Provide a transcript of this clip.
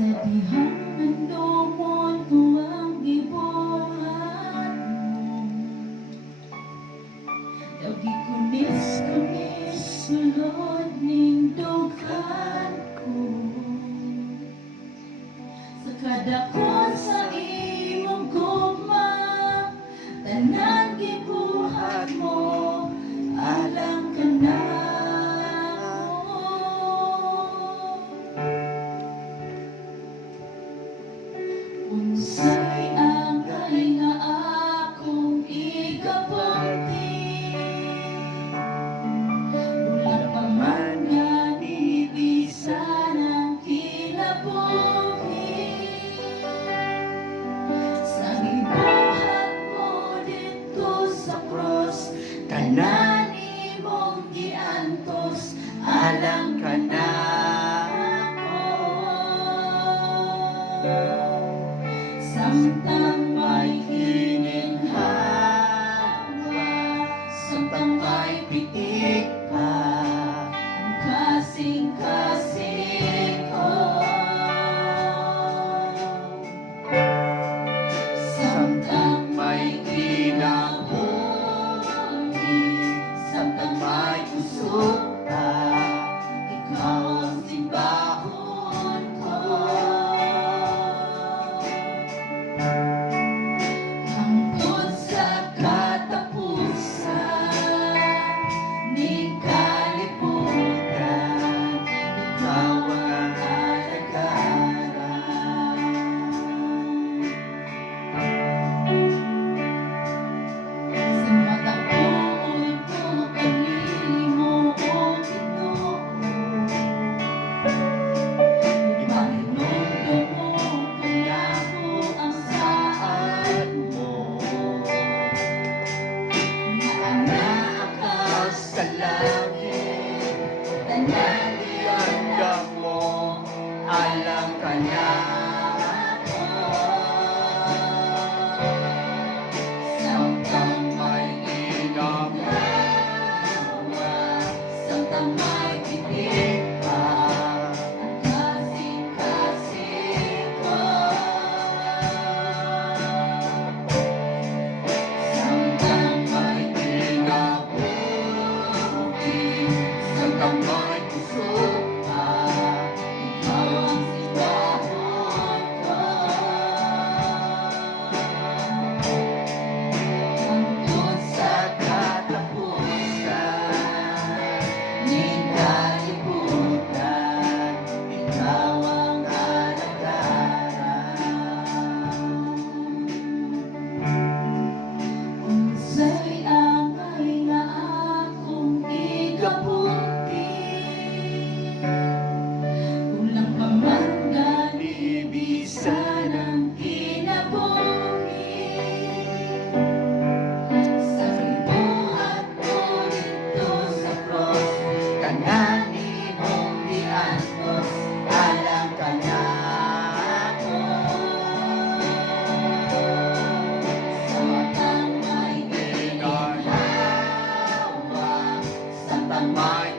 Sa dihang nandomon ko ang gibuhat mo, Dagikunis-kunis sulod ning dughan ko. Sa kadakot sa imong gugma, tanan gibuhat mo, alang ka na. Unsay angay nga akong igapati, ulang pa man nga nibisan ang kinabuhi. Sa gibuhat mo dito sa cross, tanan imong giantos, alang ka na ako. Samtang may gininhawa, samtang may pitik pa, ang kasing-kasing ko. Samtang may kinabuhi, samtang may usok pa, ikaw ang simbahon ko. Hangtod sa katapusan ning kalibutan, ikaw ang kalagaran. Sa mata ko'y pukanimo o Ginoo, ipahinumdum mo kanyako ang saad mo. Naakaw sa langit, tanan iandam mo, alang ka na ako. Samtang may ginagawa, samtang may pitik pa, ang kasing-kasing ko. Samtang may kinabuhi, samtang may usok pa, ikaw ang simbahon ko. Hangtod sa katapusan ning kalibutan, ikaw ang kalagaran. Unsay angay nga akong igabuti, ulang pa man nga nibisan ang kinabuhi. Sa gibuhat mo dito sa cross, tanan imong giantos, alang ka na ako. Samtang may ginagawa, samtang may